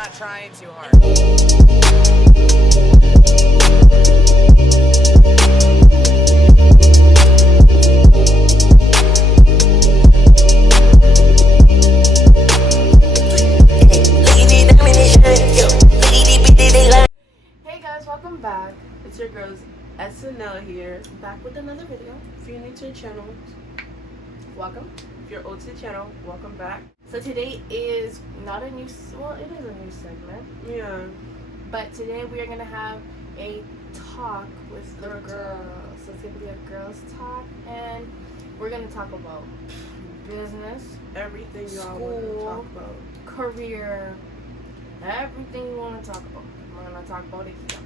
not trying too hard. Hey guys, welcome back. It's your girls SNL here, back with another video. If you're new to the channel, welcome. If you're old to the channel, welcome back. So today is not a new, well, it is a new segment. Yeah. But today we are gonna have a talk with the girls. So it's gonna be a girls talk, and we're gonna talk about business, everything y'all want to talk about, career, everything you want to talk about. We're gonna talk about it here.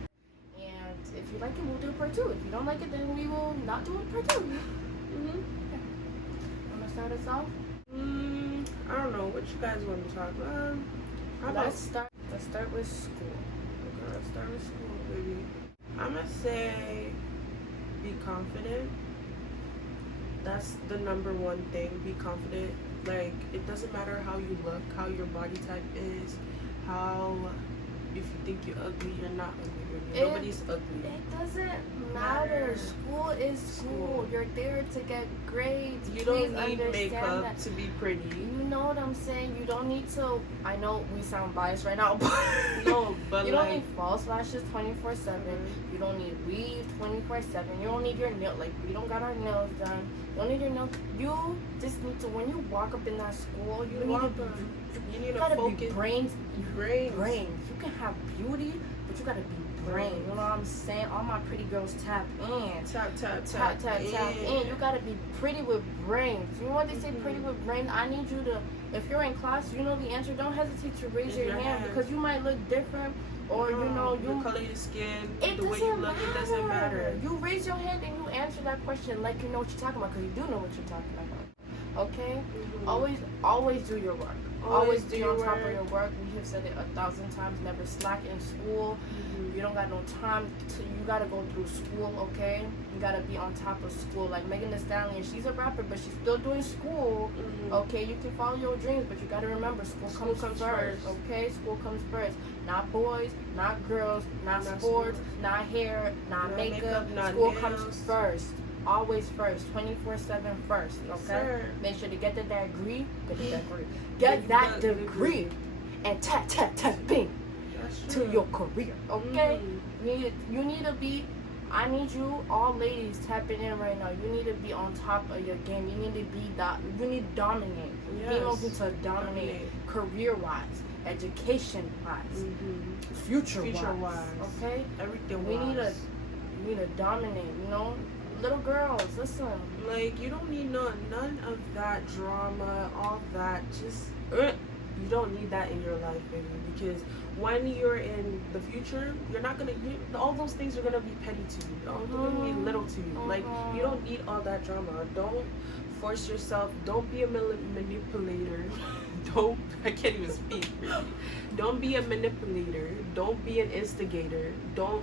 And if you like it, we'll do part 2. If you don't like it, then we will not do it part 2. Yeah. I'm gonna start us off. I don't know what you guys want to talk about. Let's start with school. Okay, let's start with school, baby. I'm gonna say be confident. That's the number one thing. Be confident. Like, it doesn't matter how you look, how your body type is, how, if you think you're ugly, you're not ugly. Nobody's ugly. It doesn't matter. School is school. You're there to get grades. You don't need makeup to be pretty. You know what I'm saying? You don't need to. I know we sound biased right now, but no, but you don't need false lashes 24/7. You don't need weave 24/7. You don't need your nail, like, we don't got our nails done. You don't need your nails. You just need to, when you walk up in that school, you need to focus. Brains. You can have beauty, but you gotta be brain. You know what I'm saying? All my pretty girls tap in. Tap in. You gotta be pretty with brains. You know what they say, pretty with brains? I need you to, if you're in class, you know the answer, don't hesitate to raise your hand, because you might look different, or you know, your color of your skin, the way you look, it doesn't matter. You raise your hand and you answer that question like you know what you're talking about, because you do know what you're talking about. Okay? Always do your work. Always be on top of your work. We have said it 1,000 times. Never slack in school. You don't got no time to. You gotta go through school, okay? You gotta be on top of school. Like Megan Thee Stallion, she's a rapper, but she's still doing school. Okay, you can follow your dreams, but you gotta remember, school comes first. Okay, school comes first. Not boys, not girls, not sports, not hair, not makeup. School comes first. Always first, 24/7 first, okay? Make sure to get that degree, get that degree, and tap, bing, to your career, okay? You need to be, I need you, all ladies tapping in right now, you need to be on top of your game. You need to be, you need to dominate. Being able to dominate career-wise, education-wise, future-wise, okay? Everything. We need to dominate, you know? Little girls, listen. Like, you don't need none of that drama, all that. Just, you don't need that in your life, baby. Because when you're in the future, you're not gonna. All those things are gonna be petty to you. They're gonna be little to you. Like, you don't need all that drama. Don't force yourself. Don't be a manipulator. I can't even speak, really. Don't be a manipulator. Don't be an instigator. Don't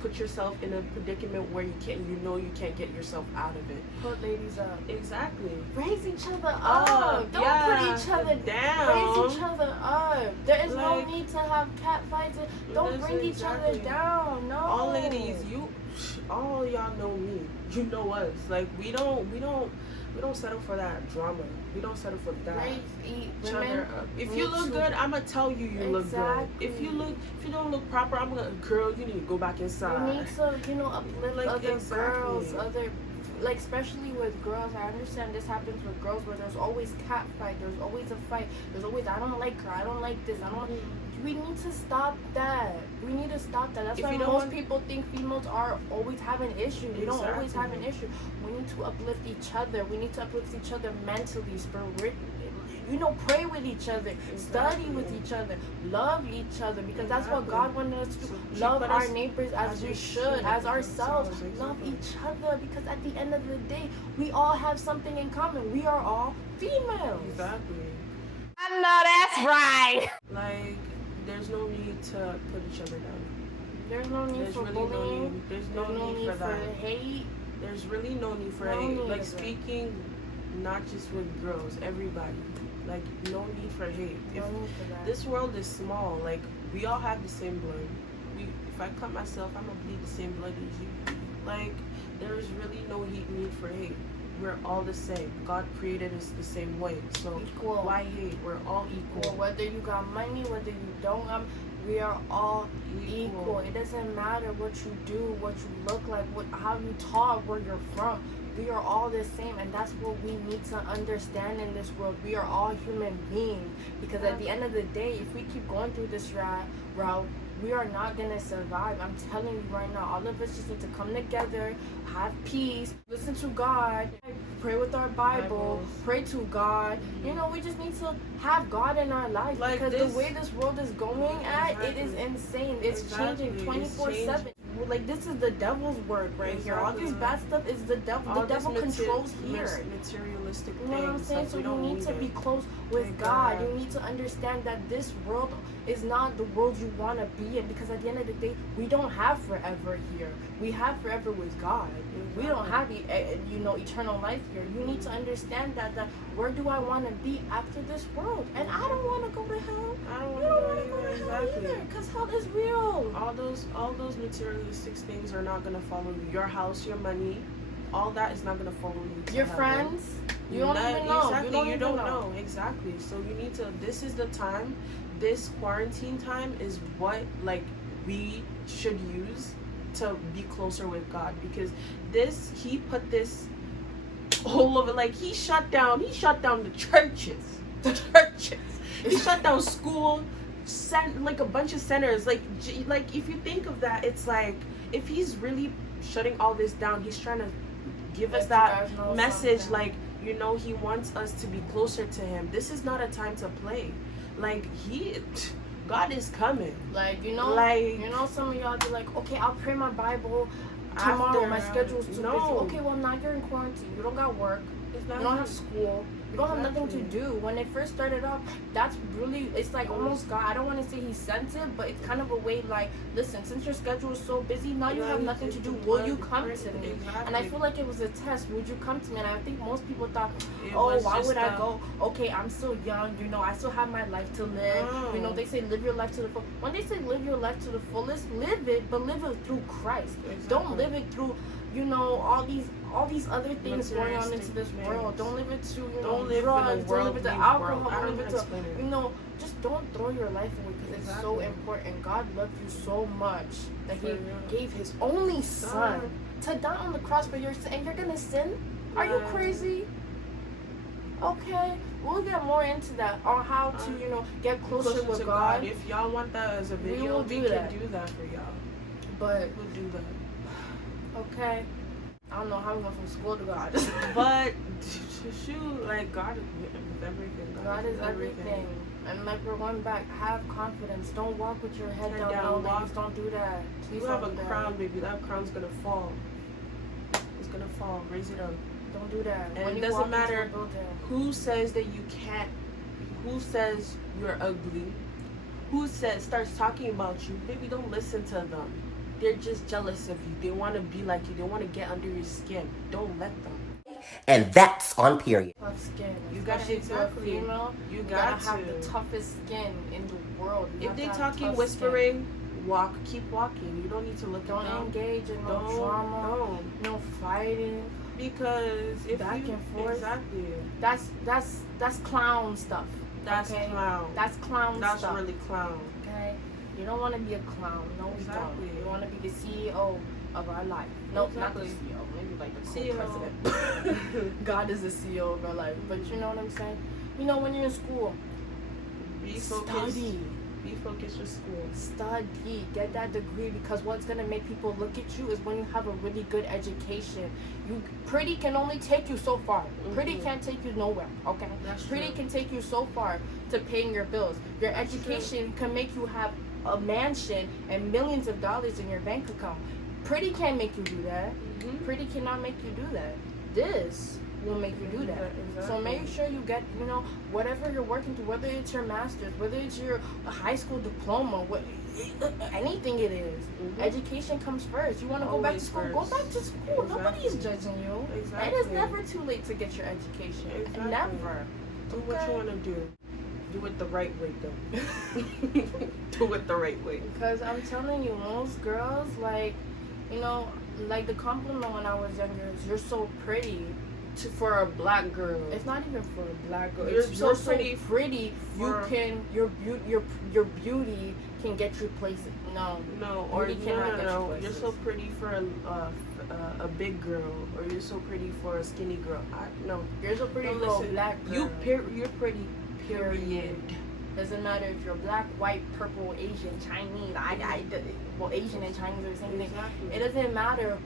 put yourself in a predicament where you can't get yourself out of it. Put ladies up. Exactly. Raise each other up. Don't put each other down. Raise each other up. There is no need to have cat fights. Don't bring each other down. No. All ladies, all y'all know me. You know us. Like, we don't settle for that drama. We don't settle for that. Each other up. If you look good, I'ma tell you look good. If you don't look proper, I'm gonna, girl, you need to go back inside. You need to, uplift other girls, like, especially with girls. I understand this happens with girls, where there's always cat fight. There's always a fight. There's always, I don't like her. I don't like this. We need to stop that. We need to stop that. That's why most people think females are always having issues. We don't always have an issue. We need to uplift each other. We need to uplift each other mentally, spiritually. Pray with each other, study with each other, love each other, because that's what God wanted us to do. Love our neighbors as we should, as ourselves. Love each other, because at the end of the day, we all have something in common. We are all females. Exactly. I know that's right. Like, there's no need to put each other down. There's no need for bullying. There's no need for that. Hate. There's really no need for hate. Like, speaking not just with girls, everybody. Like, no need for hate. No need for that. This world is small. Like, we all have the same blood. If I cut myself, I'm gonna bleed the same blood as you. Like, there is really no need for hate. We're all the same. God created us the same way. So Equal. why hate? We're all equal. Whether you got money, whether you don't have, we are all equal. It doesn't matter what you do, what you look like, how you talk, where you're from. We are all the same, and that's what we need to understand in this world. We are all human beings, because at the end of the day, if we keep going through this route, we are not gonna survive. I'm telling you right now, all of us just need to come together, have peace, listen to God, pray with our Bible, pray to God. You know, we just need to have God in our life, Like because this, the way this world is going it is insane. It's changing 24/7. Like, this is the devil's word right here. All this bad stuff is the devil. The devil controls here. Materialistic You know what I'm things. saying? Like, So we you don't need to be close with God. You need to understand that this world is not the world you want to be in, because at the end of the day, we don't have forever here. We have forever with God. We don't have eternal life here. You need to understand that where do I want to be after this world? And I don't want to go to hell. I don't want to to go exactly. either, because hell is real. All those materialistic things are not gonna follow you. Your house, your money, all that is not gonna follow you. To Your heaven. friends, you don't even know. Exactly, you don't know. Exactly. So you need to. This is the time. This quarantine time is what we should use to be closer with God, because He put this all over. Like, he shut down the churches. He shut down school, like a bunch of centers. Like if you think of that, it's like, if he's really shutting all this down, he's trying to give us that message. Like, he wants us to be closer to him. This is not a time to play. Like, God is coming. Like, some of y'all be like, okay, I'll pray my Bible tomorrow. My schedule's too busy. Okay, well, now you're in quarantine. You don't got work. You don't have school. You don't have nothing to do. When it first started off, that's really, it's like almost God. I don't want to say he sent it, but it's kind of a way like, listen, since your schedule is so busy, now you have nothing to do. Will you come to me? And I feel like it was a test. Would you come to me? And I think most people thought, why would I go? Okay, I'm still young. I still have my life to live. They say live your life to the full. When they say live your life to the fullest, live it, but live it through Christ. Don't live it through all these other things going on into this world. Don't live it to drugs. Don't live it to alcohol. Don't live it to just don't throw your life away, because it's so important. God loved you so much that he gave his only son to die on the cross for your sin, and you're gonna sin? Are you crazy? Okay, we'll get more into that on how to get closer with God. If y'all want that as a video, we can do that for y'all. But we'll do that. Okay. I don't know how we went from school to God. But shoot, like, God is with everything. God is everything. And like, we're going back, have confidence. Don't walk with your head down. Please don't do that. Please you have a crown, baby. That crown's gonna fall. It's gonna fall. Raise it up. Don't do that. And it doesn't matter who says that you can't, who says you're ugly, who starts talking about you. Baby, don't listen to them. They're just jealous of you. They want to be like you. They want to get under your skin. Don't let them. And that's on period. Tough skin. You got to exactly. You gotta have the toughest skin in the world. If they talking whispering, keep walking. You don't need to look. Don't engage in no drama. No fighting. Because if back and forth. Exactly. That's clown stuff. That's clown. That's clown stuff. That's really clown. Okay. You don't want to be a clown. No, exactly. You want to be the CEO of our life. No, exactly. Not the CEO. Maybe like the co-president. God is the CEO of our life. But you know what I'm saying? When you're in school, study. Be focused with school. Study. Get that degree, because what's going to make people look at you is when you have a really good education. Pretty can only take you so far. Pretty can't take you nowhere, okay? Pretty can take you so far to paying your bills. Your education can make you have a mansion and millions of dollars in your bank account. Pretty can't make you do that. Pretty cannot make you do that. This will make you do that. Exactly. So make sure you get, whatever you're working to, whether it's your master's, whether it's your high school diploma, anything it is. Education comes first. You want to go back to school? Go back to school. Exactly. Nobody's judging you. Exactly. It is never too late to get your education. Exactly. Never. Do what you want to do. Do it the right way, though. Do it the right way. Because I'm telling you, most girls, like, you know, like the compliment when I was younger is, you're so pretty. For a black girl. It's not even for a black girl. You're so pretty. Your beauty can get you places. No, or beauty You're so pretty for a big girl, or you're so pretty for a skinny girl. No, you're so pretty for a black girl. You're pretty. Period. Doesn't matter if you're black, white, purple, Asian, Chinese. Asian and Chinese are the same thing. It doesn't matter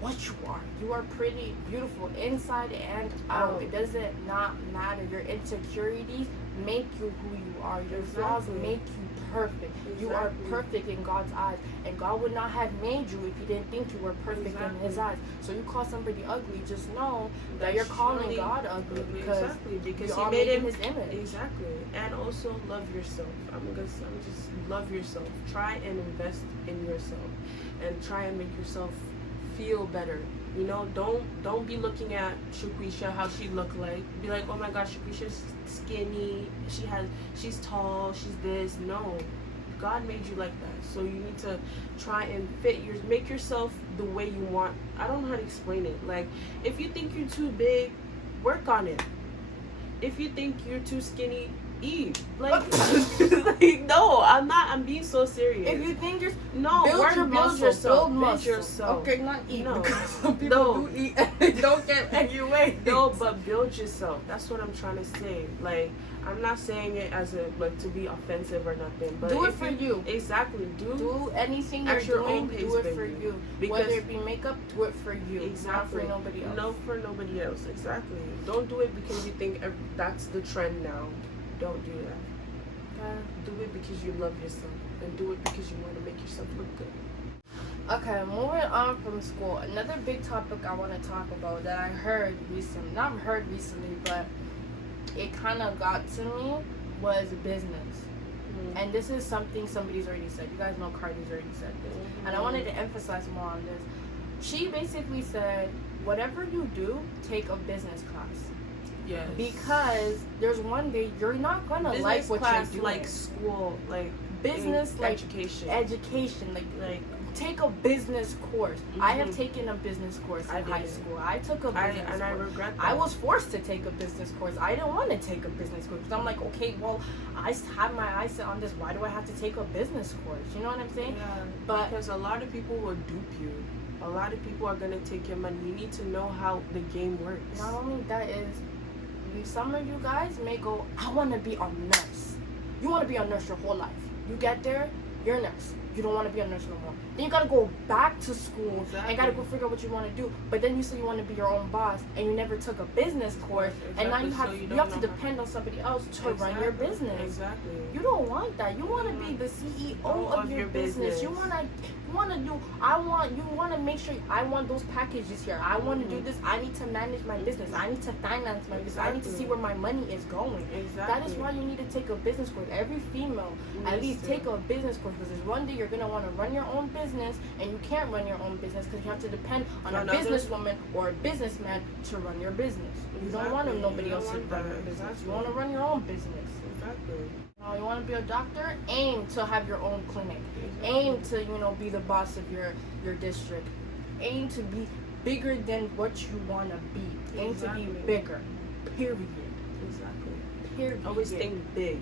what you are. You are pretty, beautiful inside and out. It doesn't not matter. Your insecurities make you who you are. Your flaws make you perfect. You are perfect in God's eyes, and God would not have made you if He didn't think you were perfect in His eyes. So you call somebody ugly, just know that you're calling God ugly because He are made him His image. Exactly. And also love yourself. I'm just love yourself. Try and invest in yourself, and try and make yourself feel better. You know, don't be looking at Shaquisha, how she looked like. Be like, oh my gosh, Shaquisha's skinny, she's tall, she's this. No, God made you like that. So you need to try and make yourself the way you want. I don't know how to explain it. Like, if you think you're too big, work on it. If you think you're too skinny, eat. Like, no, I'm being so serious. If you think you're build yourself. Okay, not eat. No, because some people do eat and they don't get any weight. No, but build yourself. That's what I'm trying to say. Like, I'm not saying it as to be offensive or nothing, but do it for you. Exactly. Do anything at you're your doing. own pace, do it baby. for you. Because whether it be makeup, do it for you. Exactly. Not for nobody else. No, for nobody else. Exactly. Don't do it because you think that's the trend now. Don't do that. Do it because you love yourself, and do it because you want to make yourself look good. Okay, moving on from school. Another big topic I want to talk about that I heard recently, not heard recently, but it kind of got to me, was business. And this is something somebody's already said. You guys know Cardi's already said this. And I wanted to emphasize more on this. She basically said, whatever you do, take a business class. Yes. Because there's one day you're not gonna like what you're doing. Like school, like business, like education, like take a business course. I have taken a business course in high school. I took a business course. I regret that. I was forced to take a business course. I didn't want to take a business course because I'm like, okay, well, I have my eyes set on this. Why do I have to take a business course? You know what I'm saying? Yeah. But because a lot of people will dupe you. A lot of people are gonna take your money. You need to know how the game works. Not only that is, some of you guys may go, I want to be a nurse. You want to be a nurse your whole life. You get there, you're a nurse. You don't want to be a nurse no more. Then you gotta go back to school and gotta go figure out what you want to do. But then you say you want to be your own boss, and you never took a business course, and now you have to depend on somebody else to run your business. Exactly. You don't want that. You want to be the CEO of your business. You want to make sure I want those packages here. I want to do this. I need to manage my business. I need to finance my business. I need to see where my money is going. That is why you need to take a business course. Every female, at least take a business course, because there's one day you're gonna want to run your own business, and you can't run your own business because you have to depend on a businesswoman or a businessman to run your business. You don't want nobody else to run your business. You want to run your own business. Exactly. You want to be a doctor? Aim to have your own clinic. Aim to, be the boss of your district. Aim to be bigger than what you want to be. Aim to be bigger. Period. Exactly. Period. Always think big.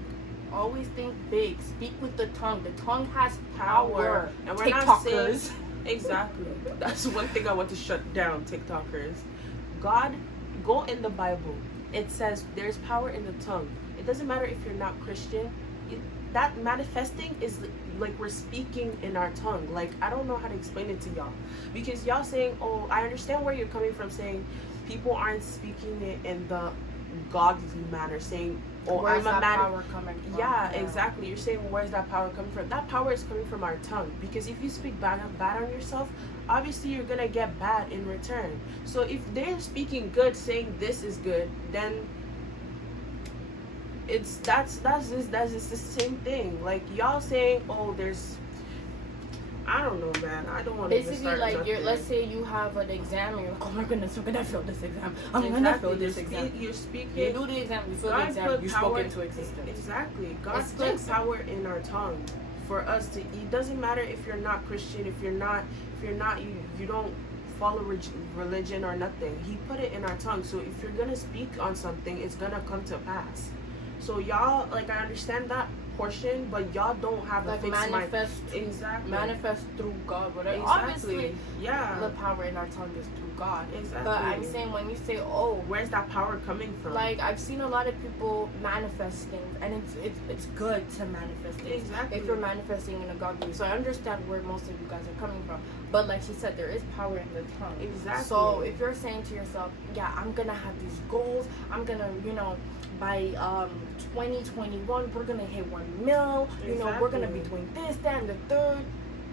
Always think big. Speak with the tongue. The tongue has power. And we're TikTokers. not saying, exactly. That's one thing I want to shut down, TikTokers. God, go in the Bible. It says there's power in the tongue. It doesn't matter if you're not Christian. That manifesting is like we're speaking in our tongue. Like, I don't know how to explain it to y'all. Because y'all saying, oh, I understand where you're coming from, saying people aren't speaking it in the godly manner, saying, oh, where's I'm a man. Power coming from? Yeah, exactly. You're saying, where's that power coming from? That power is coming from our tongue. Because if you speak bad on yourself, obviously you're gonna get bad in return. So if they're speaking good, saying this is good, then that's just the same thing. Like, y'all saying, oh, there's I don't know, man. I don't want to basically like let's say you have an exam and you're like, oh my goodness, I'm gonna fail this exam. I'm gonna fail this exam. You're speaking. You do the exam, you fail the exam, you spoke into existence. Exactly. God put power in our tongue for us to. It doesn't matter if you're not Christian, if you're not, you don't follow religion or nothing. He put it in our tongue. So if you're gonna speak on something, it's gonna come to pass. So y'all, like, I understand that portion, but y'all don't have like a fixed manifest mind. Exactly. Manifest through God, whatever. Exactly. Obviously, yeah. the power in our tongue is through God. Exactly. But I'm saying when you say, oh, where's that power coming from? Like I've seen a lot of people manifest things, and it's good to manifest things. Exactly. If you're manifesting in a godly way. So I understand where most of you guys are coming from. But like she said, there is power in the tongue. Exactly. So if you're saying to yourself, yeah, I'm gonna have these goals, I'm gonna, by 2021 we're gonna hit 1 mil, we're gonna be doing this, that, and the third.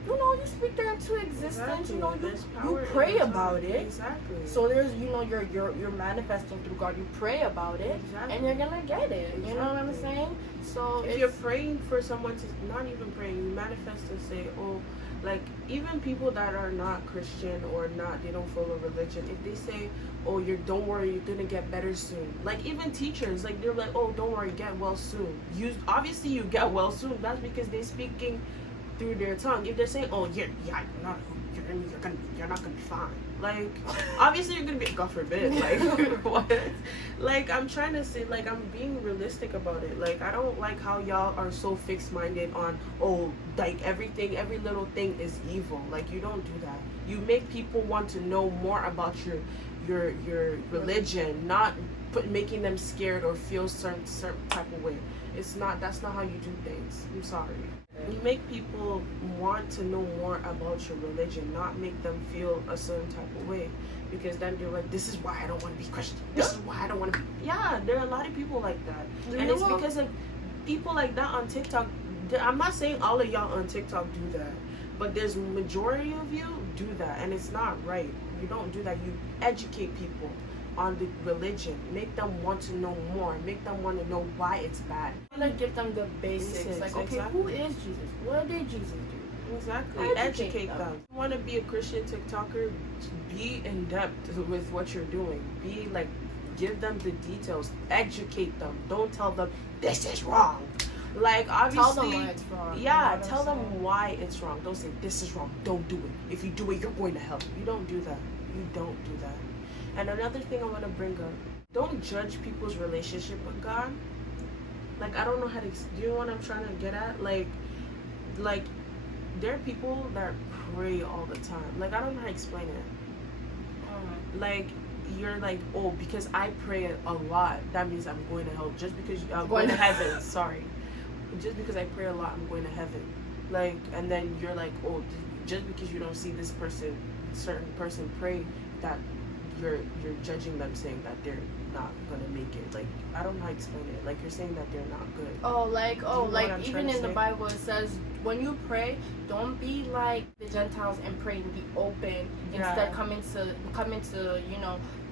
You speak there into existence. Exactly. You pray about it. Exactly. So there's, you're manifesting through God. You pray about it, exactly. and you're gonna get it. Exactly. You know what I'm saying? So if you're praying for someone to not even praying, you manifest and say, oh, like even people that are not Christian or not, they don't follow religion. If they say, oh, don't worry, you're gonna get better soon. Like even teachers, like they're like, oh, don't worry, get well soon. Obviously you get well soon. That's because they're speaking through their tongue. If they're saying, oh, you're not gonna be fine. Like obviously you're gonna be, God forbid. Like what? Like I'm trying to say, like I'm being realistic about it. Like I don't like how y'all are so fixed minded on, oh, like every little thing is evil. Like you don't do that. You make people want to know more about your religion, not making them scared or feel certain type of way. That's not how you do things. I'm sorry. You make people want to know more about your religion, not make them feel a certain type of way. Because then they're like, this is why I don't want to be Christian. This is why I don't want to be... Yeah, there are a lot of people like that. And it's because of people like that on TikTok. I'm not saying all of y'all on TikTok do that. But there's majority of you do that. And it's not right. You don't do that. You educate people on the religion, make them want to know more, make them want to know why it's bad. Like give them the basics. Like, okay, exactly. Who is Jesus? What did Jesus do? Exactly. Educate them. If you want to be a Christian TikToker, be in depth with what you're doing. Be like, give them the details. Educate them. Don't tell them this is wrong. Like obviously, tell them why it's wrong. Yeah, tell them why it's wrong. Don't say this is wrong. Don't do it. If you do it, you're going to hell. You don't do that. You don't do that. And another thing I want to bring up, don't judge people's relationship with God. Like, I don't know how to, do you know what I'm trying to get at? Like, there are people that pray all the time. Like, I don't know how to explain it. Like, you're like, oh, because I pray a lot, that means I'm going to hell. Just because I'm going to heaven, sorry. Just because I pray a lot, I'm going to heaven. Like, and then you're like, oh, just because you don't see this certain person pray, that you're judging them, saying that they're not gonna make it. Like, I don't know how to explain it. Like, you're saying that they're not good. Even in the Bible it says when you pray, don't be like the Gentiles and pray and be open. Yeah. Instead, come into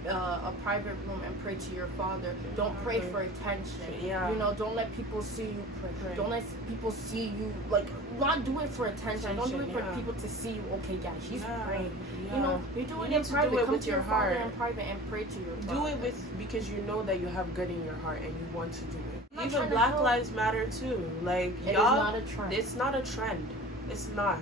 a private room and pray to your Father. Don't pray for attention. Yeah. Don't let people see you pray. Don't let people see you, like, not do it for attention. Don't do it for people to see you. Okay, yeah, she's praying. Yeah. You do it in private. Come to your Father in private and pray to your Father. Do it because you know that you have good in your heart and you want to do it. Even Black Lives Matter too. Like, it y'all, is not a trend. It's not a trend. It's not.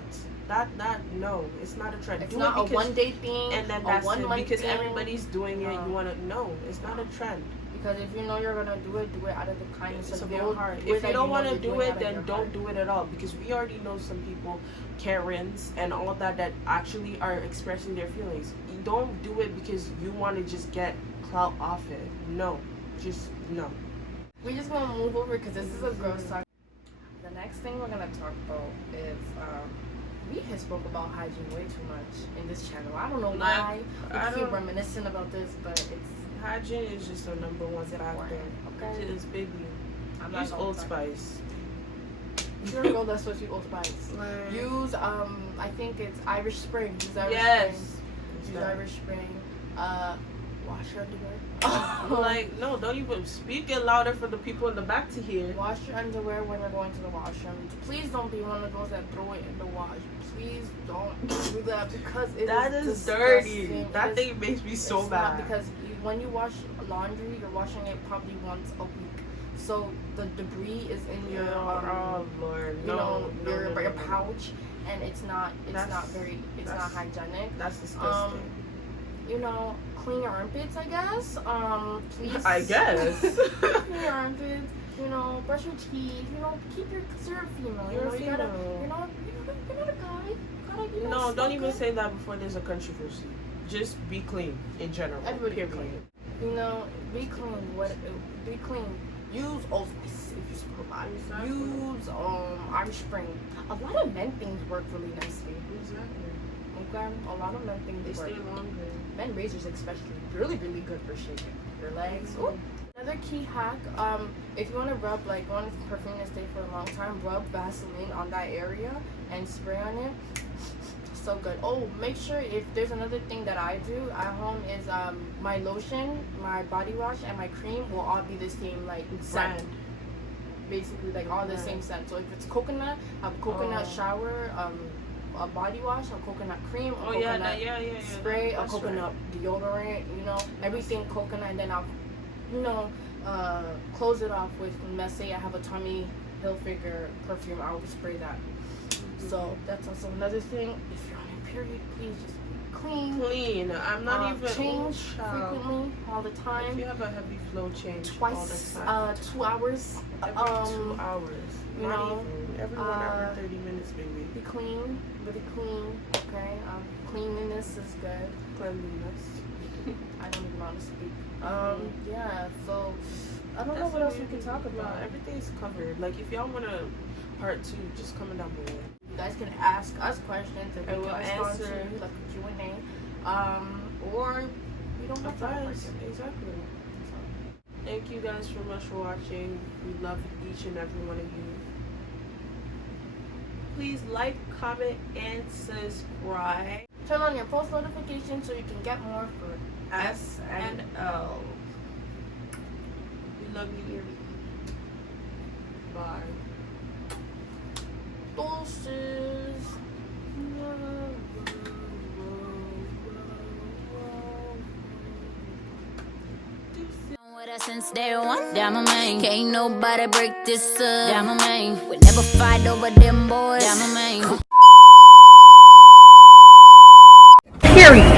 No, it's not a trend. It's do not it because, a one-day thing, and then that's it. Because thing. everybody's doing it, you want to... No, it's not a trend. Because if you know you're going to do it out of the kindness of your heart. If you don't want to do it, then don't do it at all. Because we already know some people, Karens and all that actually are expressing their feelings. You don't do it because you want to just get clout off it. No. Just no. We're just going to move over because this is a gross talk. The next thing we're going to talk about is... we have spoke about hygiene way too much in this channel. I don't know why. We keep reminiscing about this, but it's... Hygiene is just a number one factor. Okay. It's big. Use Old Spice. You're a girl that's supposed to use Old Spice. Use, I think it's Irish Spring. Use Irish Spring. Use Irish Spring. Wash your underwear. Like, no, don't even speak it louder for the people in the back to hear. Wash your underwear when you're going to the washroom. Please don't be one of those that throw it in the wash. Please don't do that because that is dirty. That thing makes me so bad. Because when you wash laundry, you're washing it probably once a week. So the debris is in your oh Lord, your pouch, and it's not hygienic. That's disgusting. Clean your armpits, I guess. Please. I guess. Clean your armpits. Brush your teeth. Keep your. Cause you're a female. You're a female. You're not a guy. No, don't even say that before there's a controversy. Just be clean in general. Everybody be clean. Be clean. Be clean. Use Old Spice if you supervise. Exactly. Use Irish Spring. A lot of men things work really nicely. Exactly. Okay, a lot of men things they work. Stay longer. Men razors especially really good for shaving your legs. Mm-hmm. Another key hack, if you want to rub want perfume to stay for a long time, rub Vaseline on that area and spray on it. So good. Oh, make sure if there's another thing that I do at home is my lotion, my body wash, and my cream will all be the same scent. Basically all the same scent. So if it's coconut, I have coconut shower, a body wash, a coconut cream, a coconut spray, a coconut deodorant. Everything coconut, and then I'll close it off with, let's say I have a Tommy Hilfiger perfume, I will spray that. So that's also another thing. If you're on your period, please just clean. I'm not even change frequently all the time. If you have a heavy flow, change twice, all the time. 2 hours. Every 2 hours. Not even every 1 hour, 30 minutes, baby. Be clean, really clean. Okay, cleanliness is good. Cleanliness. I don't even know how to speak. Yeah. So I don't know what else we can talk about. Everything's covered. If y'all want a part 2, just comment down below. You guys can ask us questions and we will answer a Q&A. Or we don't have advice. Exactly. So, thank you guys so much for watching. We love each and every one of you. Please like, comment, and subscribe. Turn on your post notifications so you can get more for S and L. We love you. Bye. Deuces. With us since day one, Diamond Main. Can't nobody break this up. Diamond Main. We never fight over them boys. Diamond Main. Period.